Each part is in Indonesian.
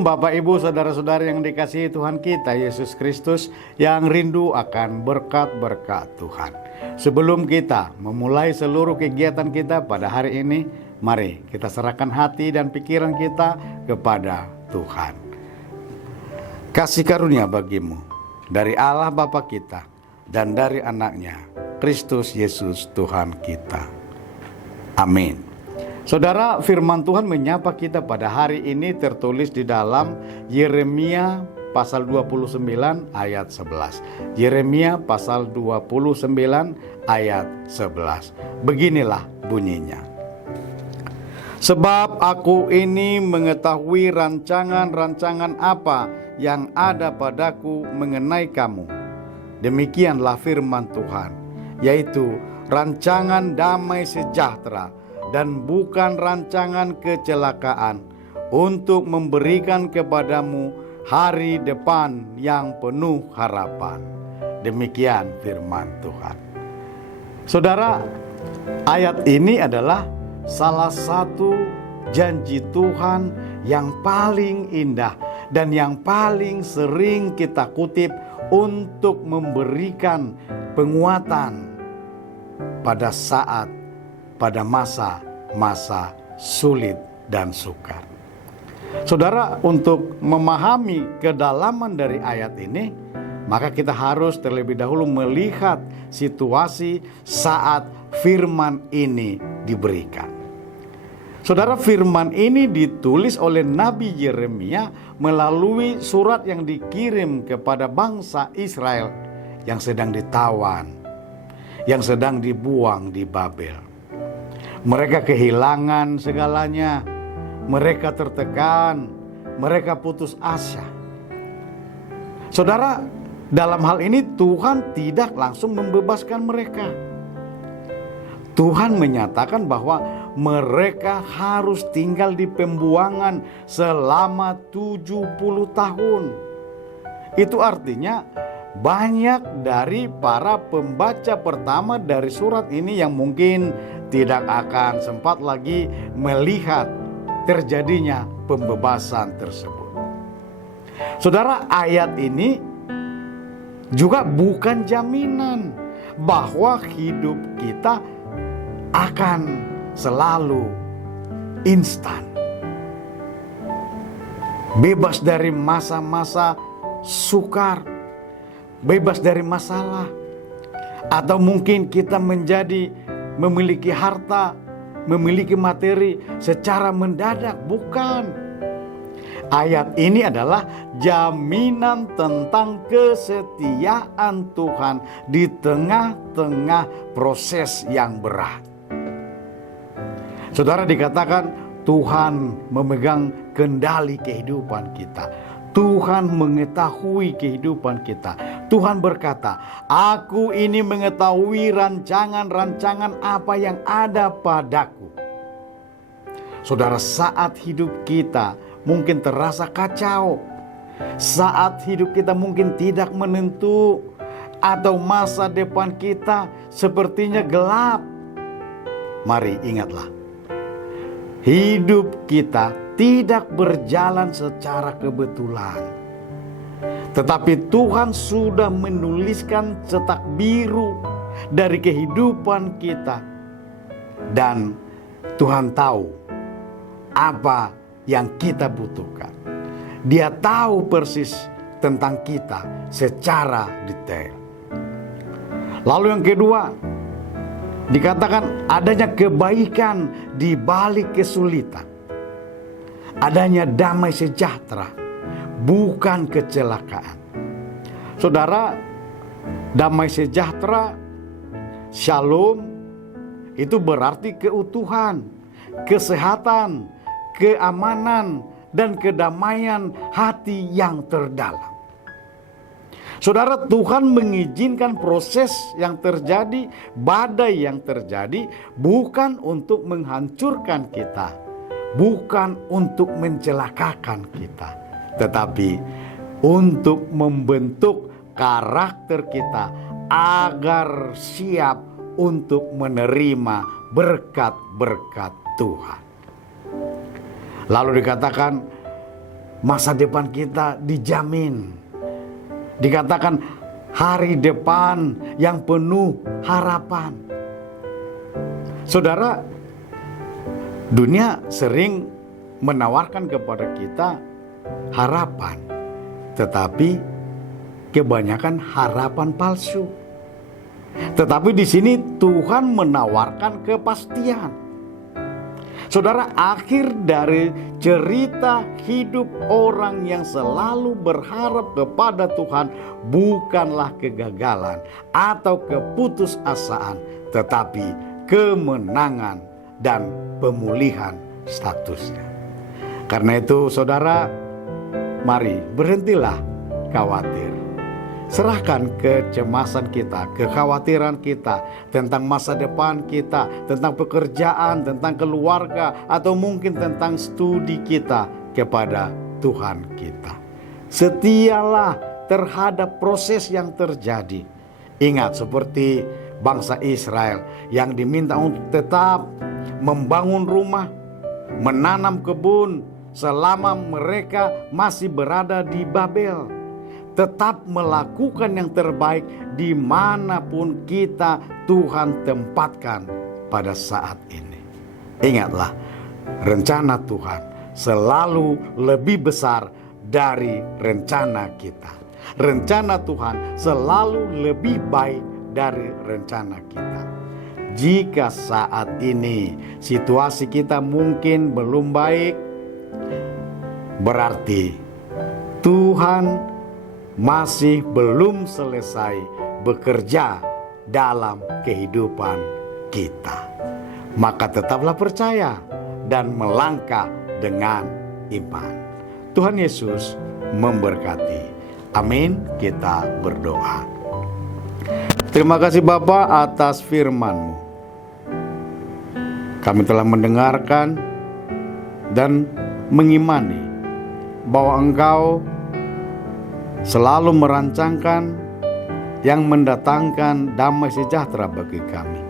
Shalom Bapak Ibu Saudara-saudara yang dikasihi Tuhan kita Yesus Kristus, yang rindu akan berkat-berkat Tuhan. Sebelum kita memulai seluruh kegiatan kita pada hari ini, mari kita serahkan hati dan pikiran kita kepada Tuhan. Kasih karunia bagimu dari Allah Bapa kita dan dari anaknya Kristus Yesus Tuhan kita. Amin. Saudara, firman Tuhan menyapa kita pada hari ini tertulis di dalam Yeremia pasal 29 ayat 11. Yeremia pasal 29 ayat 11. Beginilah bunyinya. Sebab aku ini mengetahui rancangan-rancangan apa yang ada padaku mengenai kamu. Demikianlah firman Tuhan, yaitu rancangan damai sejahtera dan bukan rancangan kecelakaan, untuk memberikan kepadamu hari depan yang penuh harapan. Demikian firman Tuhan. Saudara, ayat ini adalah salah satu janji Tuhan yang paling indah dan yang paling sering kita kutip untuk memberikan penguatan pada masa-masa sulit dan sukar. Saudara, untuk memahami kedalaman dari ayat ini, maka kita harus terlebih dahulu melihat situasi saat firman ini diberikan. Saudara, firman ini ditulis oleh Nabi Yeremia melalui surat yang dikirim kepada bangsa Israel yang sedang ditawan, yang sedang dibuang di Babel. Mereka kehilangan segalanya, mereka tertekan, mereka putus asa. Saudara, dalam hal ini Tuhan tidak langsung membebaskan mereka. Tuhan menyatakan bahwa mereka harus tinggal di pembuangan selama 70 tahun. Itu artinya banyak dari para pembaca pertama dari surat ini yang mungkin tidak akan sempat lagi melihat terjadinya pembebasan tersebut. Saudara, ayat ini juga bukan jaminan bahwa hidup kita akan selalu instan, bebas dari masa-masa sukar, bebas dari masalah, atau mungkin kita memiliki harta, memiliki materi secara mendadak. Bukan. Ayat ini adalah jaminan tentang kesetiaan Tuhan di tengah-tengah proses yang berat. Saudara, dikatakan Tuhan memegang kendali kehidupan kita. Tuhan mengetahui kehidupan kita. Tuhan berkata, aku ini mengetahui rancangan-rancangan apa yang ada padaku. Saudara, saat hidup kita mungkin terasa kacau, saat hidup kita mungkin tidak menentu, atau masa depan kita sepertinya gelap, mari ingatlah, hidup kita tidak berjalan secara kebetulan, tetapi Tuhan sudah menuliskan cetak biru dari kehidupan kita. Dan Tuhan tahu apa yang kita butuhkan. Dia tahu persis tentang kita secara detail. Lalu yang kedua, dikatakan adanya kebaikan di balik kesulitan. Adanya damai sejahtera, bukan kecelakaan. Saudara, damai sejahtera, shalom, itu berarti keutuhan, kesehatan, keamanan, dan kedamaian hati yang terdalam. Saudara, Tuhan mengizinkan proses yang terjadi, badai yang terjadi, bukan untuk menghancurkan kita, bukan untuk mencelakakan kita, tetapi untuk membentuk karakter kita agar siap untuk menerima berkat-berkat Tuhan. Lalu dikatakan masa depan kita dijamin. Dikatakan hari depan yang penuh harapan. Saudara, dunia sering menawarkan kepada kita harapan, tetapi kebanyakan harapan palsu. Tetapi di sini Tuhan menawarkan kepastian. Saudara, akhir dari cerita hidup orang yang selalu berharap kepada Tuhan bukanlah kegagalan atau keputusasaan, tetapi kemenangan dan pemulihan statusnya. Karena itu, saudara, mari berhentilah khawatir. Serahkan kecemasan kita, kekhawatiran kita tentang masa depan kita, tentang pekerjaan, tentang keluarga, atau mungkin tentang studi kita kepada Tuhan kita. Setialah terhadap proses yang terjadi. Ingat, seperti bangsa Israel yang diminta untuk tetap membangun rumah, menanam kebun selama mereka masih berada di Babel. Tetap melakukan yang terbaik dimanapun kita Tuhan tempatkan pada saat ini. Ingatlah, rencana Tuhan selalu lebih besar dari rencana kita. Rencana Tuhan selalu lebih baik dari rencana kita. Jika saat ini situasi kita mungkin belum baik, berarti Tuhan masih belum selesai bekerja dalam kehidupan kita. Maka tetaplah percaya dan melangkah dengan iman. Tuhan Yesus memberkati. Amin. Kita berdoa. Terima kasih Bapa atas firman-Mu. Kami telah mendengarkan dan mengimani bahwa Engkau selalu merancangkan yang mendatangkan damai sejahtera bagi kami.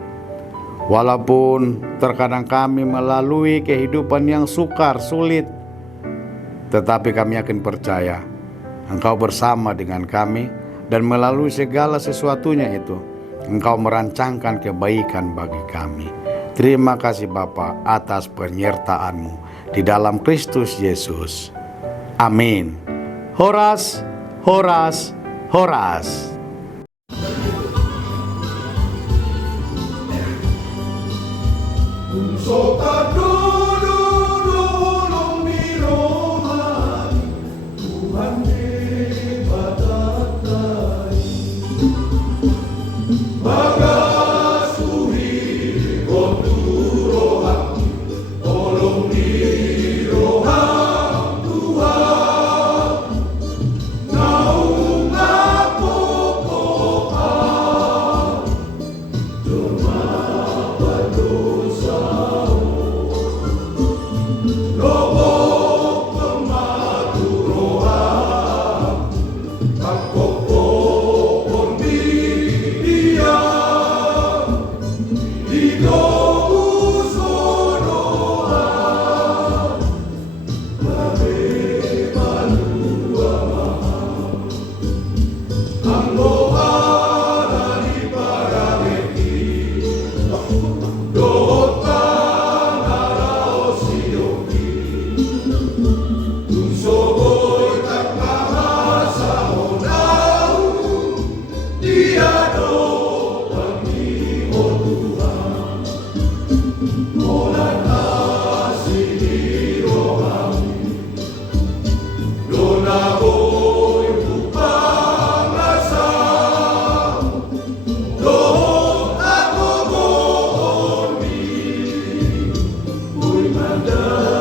Walaupun terkadang kami melalui kehidupan yang sukar, sulit, tetapi kami yakin percaya Engkau bersama dengan kami, dan melalui segala sesuatunya itu Engkau merancangkan kebaikan bagi kami. Terima kasih Bapa atas penyertaan-Mu di dalam Kristus Yesus. Amin. Horas, horas, horas. Under